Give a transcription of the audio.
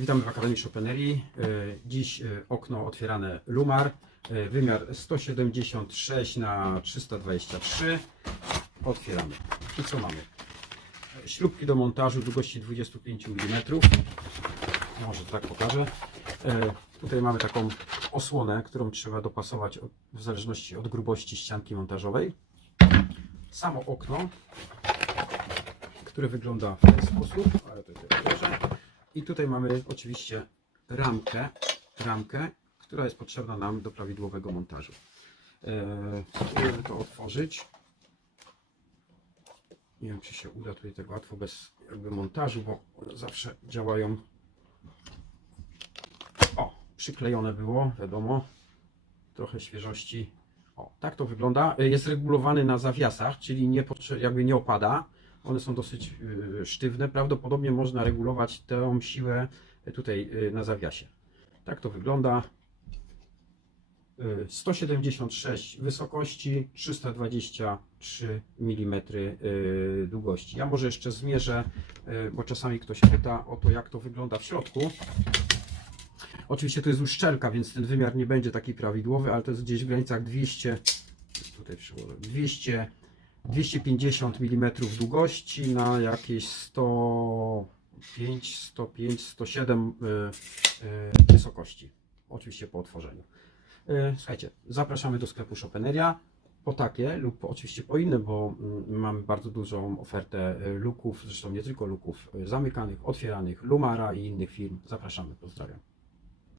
Witamy w Akademii Chopinerii. E, Dziś e, okno otwierane Lumar, e, wymiar 176 na 323. Otwieramy. I co mamy? Śrubki do montażu długości 25 mm. Może tak pokażę. Tutaj mamy taką osłonę, którą trzeba dopasować w zależności od grubości ścianki montażowej. Samo okno, które wygląda w ten sposób, ale to pokażę. I tutaj mamy oczywiście ramkę, ramkę, która jest potrzebna nam do prawidłowego montażu. Eee, spróbujemy to otworzyć. Nie wiem, czy się uda tutaj tak łatwo bez jakby montażu, bo zawsze działają. O, przyklejone było, wiadomo. Trochę świeżości. O, tak to wygląda. E, Jest regulowany na zawiasach, czyli nie jakby nie opada. One są dosyć y, sztywne. Prawdopodobnie można regulować tę siłę y, tutaj y, na zawiasie. Tak to wygląda. Y, 176 wysokości, 323 mm y, długości. Ja może jeszcze zmierzę, y, bo czasami ktoś pyta o to, jak to wygląda w środku. Oczywiście to jest uszczelka, więc ten wymiar nie będzie taki prawidłowy, ale to jest gdzieś w granicach 200, tutaj przyłożę, 200, 250 mm długości na jakieś 105, 105, 107 y, y, wysokości. Oczywiście po otworzeniu. Y, Słuchajcie, zapraszamy do sklepu Chopineria po takie lub oczywiście po inne, bo mm, mamy bardzo dużą ofertę y, luków, zresztą nie tylko luków y, zamykanych, otwieranych, Lumara i innych firm. Zapraszamy, pozdrawiam.